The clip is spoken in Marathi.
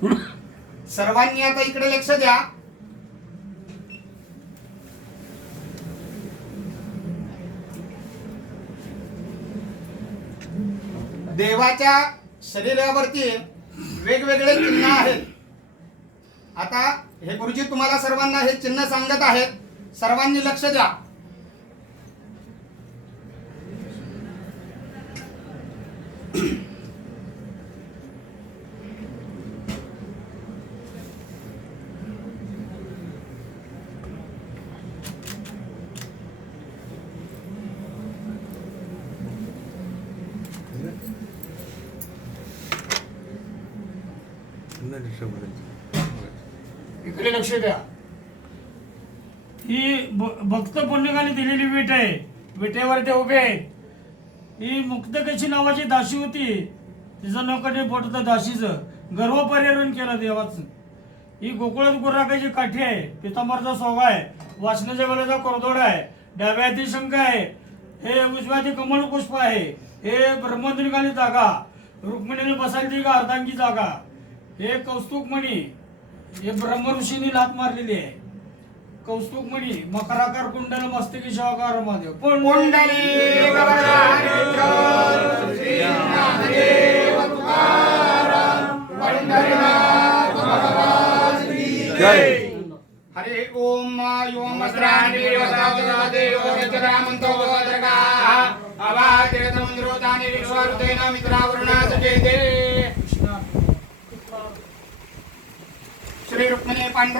सर्वांनी आता इकडे लक्ष द्या. देवाच्या शरीरावरती वेगवेगळे चिन्ह आहेत. आता हे गुरुजी तुम्हाला सर्वांना हे चिन्ह सांगत आहेत. सर्वांनी लक्ष द्या. इकडे लक्ष द्या. ही भक्त पुण्यकाने दिलेली विट आहे. विटेवर ते उभे आहेत. ही मुक्तकेशी नावाची दासी होती. तिचं नकडे बोट होतं दासीचं. गर्व परिहरण केलं देवाचं. ही गोकुळात गुराकाची काठी आहे. पितांबरचा सोगा आहे. वासनाच्या वेळेचा कोरदोड आहे. डाव्या हाती शंख आहे. हे उजव्या हाती कमळ पुष्प आहे. हे ब्रह्मद्रिकाली जागा. रुक्मिणीने बसायची का अर्धांगी जागा. हे कौस्तुभमणी. हे ब्रह्म ऋषींनी लात मारलेली आहे. कौस्तुभमणी मकराकार कुंडल मस्तकी शिवाकार महादेव हरे ओम योम अस्त्राणि वस्त्रादेवो अवातिरतमंद्रोतानि विश्वरुतेन मित्रावरुणासुचेते. श्री रुक्मिणी पांडुरंग